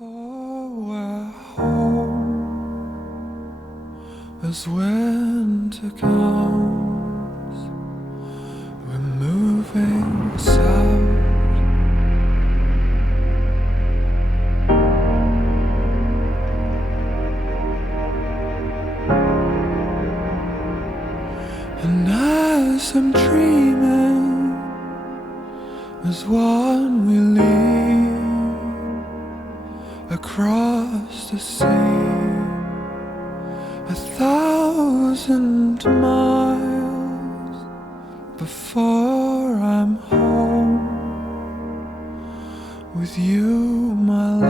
For we're home as winter comes, we're moving south. And as I'm dreaming, as one we leave across the sea, 1,000 miles before I'm home with you, my love.